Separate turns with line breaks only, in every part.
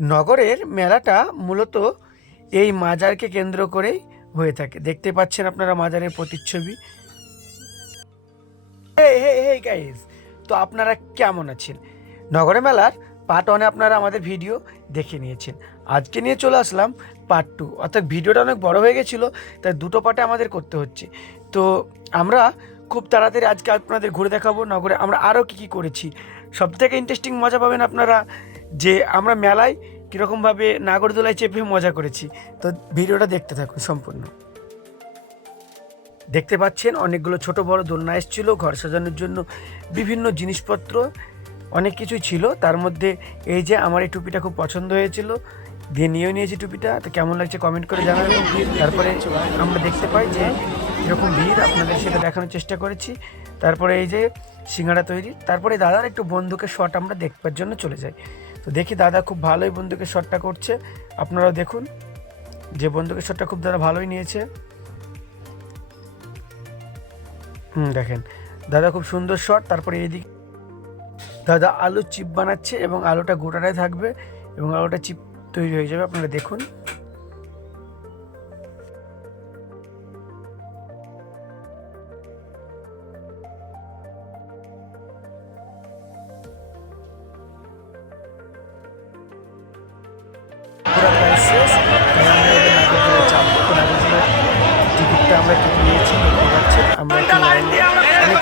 নগরের মেলাটা মূলত এই মাজারকে কেন্দ্র করেই হয়ে থাকে। দেখতে পাচ্ছেন আপনারা মাজারের প্রতিচ্ছবি। হে তো আপনারা কেমন আছেন? নগরে মেলার পার্ট ওয়ানে আপনারা আমাদের ভিডিও দেখে নিয়েছেন। আজকে নিয়ে চলে আসলাম পার্ট টু অর্থাৎ ভিডিওটা অনেক বড় হয়ে গেছিল, তাই দুটো পার্টে আমাদের করতে হচ্ছে। তো আমরা খুব তাড়াতাড়ি আজকে আপনাদের ঘুরে দেখাবো নগরে। আমরা আরও কী কী করেছি? সব থেকে ইন্টারেস্টিং মজা পাবেন আপনারা যে আমরা মেলায় কীরকমভাবে নাগরদোলায় চেপে মজা করেছি। তো ভিডিওটা দেখতে থাকুন সম্পূর্ণ। দেখতে পাচ্ছেন অনেকগুলো ছোট বড় দোলনা এসেছিল, ঘর সাজানোর জন্য বিভিন্ন জিনিসপত্র অনেক কিছুই ছিল। তার মধ্যে এই যে আমার এই টুপিটা খুব পছন্দ হয়েছিল, দিয়ে নিয়েও নিয়েছি টুপিটা। তো কেমন লাগছে কমেন্ট করে জানাবেন। তারপরে আমরা দেখতে পাই যে এরকম ভিড়, আপনাদের সেটা দেখানোর চেষ্টা করেছি। তারপরে এই যে সিঙ্গাড়া তৈরি, তারপরে দাদার একটু বন্ধুকে শট আমরা দেখবার জন্য চলে যাই। তো দেখি দাদা খুব ভালোই বন্ধুকে শটটা করছে। আপনারা দেখুন, যে বন্ধুকে শটটা খুব দাদা ভালোই নিয়েছে। হুম, দেখেন, দাদা খুব সুন্দর শট, তারপরে এইদিকে দাদা আলু চিপ বানাচ্ছে এবং আলুটা গোটাটাই থাকবে এবং আলুটা চিপ তৈরি হয়ে যাবে, আপনারা দেখুন।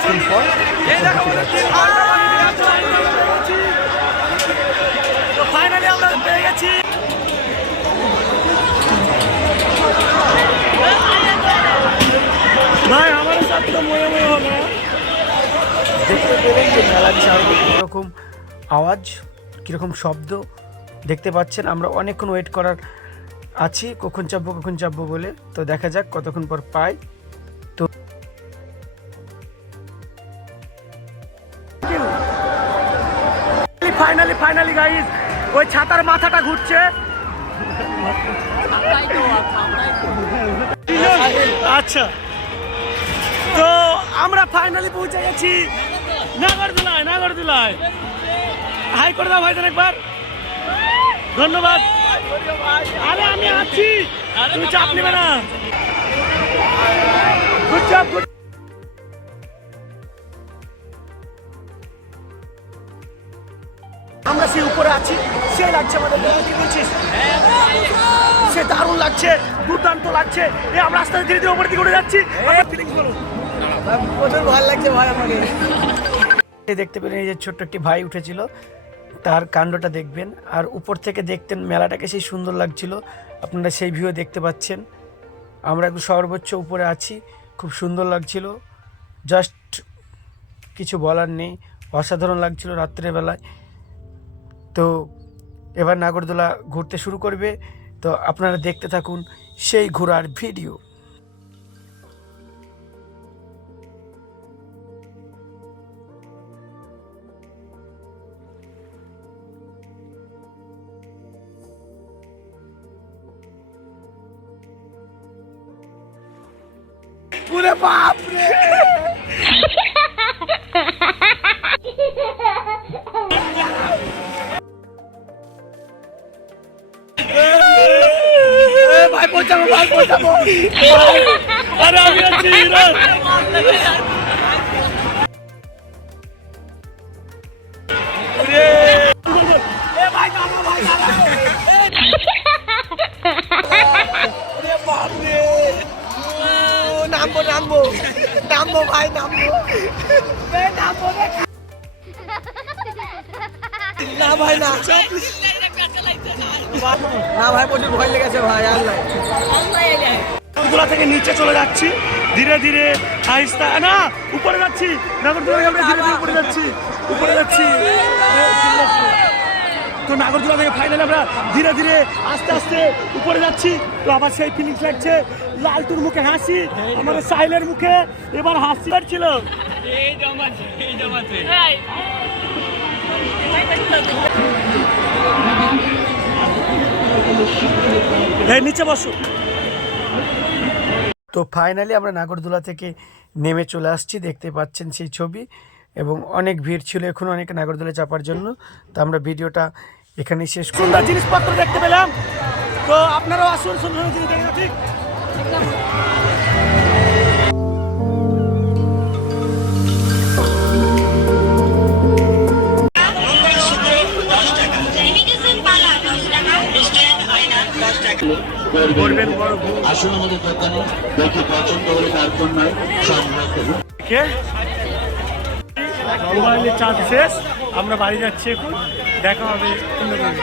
অনেকক্ষণ পর উপর দিকে যাচ্ছি।
তো ফাইনালি আমরা পেয়ে গেছি। ভাই আমার সাথে তো মনে মনে হলো
দেখতে পেলেন যে মেলার চারদিকে কীরকম আওয়াজ কীরকম শব্দ দেখতে পাচ্ছেন। আমরা অনেকক্ষণ ওয়েট করার আছি কখন চাপবো কখন চাপবো বলে। তো দেখা যাক কতক্ষণ পর পাই।
ওই ছাতার মাথাটা ঘুরছে। আচ্ছা। তো আমরা ফাইনালি পৌঁছে গেছি নাগরদোলায় নাগরদোলায়। হাই করে দাও ভাইজান একবার। ধন্যবাদ। আরে আমি আছি। তুমি চাপ নেবে না। গুড গুড লাগছে আমাদের কি বলছিস? সে দারুণ লাগছে দুর্দান্ত লাগছে। এ আমরা আস্তে ধীরে ধীরে উপর দিকে উঠে যাচ্ছি।
প্রচুর ভালো লাগছে ভাই আমাকে।
দেখতে পেলেন এই যে ছোট্ট একটি ভাই উঠেছিল। তার কাণ্ডটা দেখবেন। আর উপর থেকে দেখতেন মেলাটাকে সেই সুন্দর লাগছিল। আপনারা সেই ভিউ দেখতে পাচ্ছেন। আমরা একটু সর্বোচ্চ উপরে আছি। খুব সুন্দর লাগছিল। জাস্ট কিছু বলার নেই। অসাধারণ লাগছিল রাত্রেবেলায়। তো এবার নাগরদোলা ঘুরতে শুরু করবে। তো আপনারা দেখতে থাকুন সেই ঘোরার ভিডিও।
রে পৌঁছাবো, ভাই, পৌঁছাবো। আরে, আমি আছি
নামবো নামবো। নামবো, ভাই, নামবো।
নামবো
ভাই, না। না, ভাই প্রচুর ভয় লেগেছে, ভাই আল্লাহ
নাগরদোলা থেকে নিচে চলে যাচ্ছি ধীরে ধীরে আহিস্তা না উপরে যাচ্ছি নাগরদোলা থেকে আমরা ধীরে ধীরে উপরে যাচ্ছি উপরে যাচ্ছি তো নাগরদোলা থেকে ফাইনালি আমরা ধীরে ধীরে আস্তে আস্তে উপরে যাচ্ছি তো আবার সেই ফিলিংস লাগছে লালটুর মুখে হাসি আমাদের সাহিলের মুখে এবার হাসি ছিল এই নিচে বসো।
তো ফাইনালি আমরা নাগরদোলা থেকে নেমে চলে আসছি দেখতে পাচ্ছেন সেই ছবি এবং অনেক ভিড় ছিল এখন অনেক নাগরদোলা চাপার জন্য। তো আমরা ভিডিওটা এখানেই শেষ করলাম।
জিনিসপত্র দেখতে পেলাম। তো আপনারাও আসুন সুন্দর জিনিস দেখে ঠিক বড়
আসুন আমাদের দোকানে দেখে পছন্দ হলে তার জন্য সংগ্রহ করুন।
চার্জ শেষ আমরা বাড়ি যাচ্ছি এখন দেখা হবে অন্য দিন।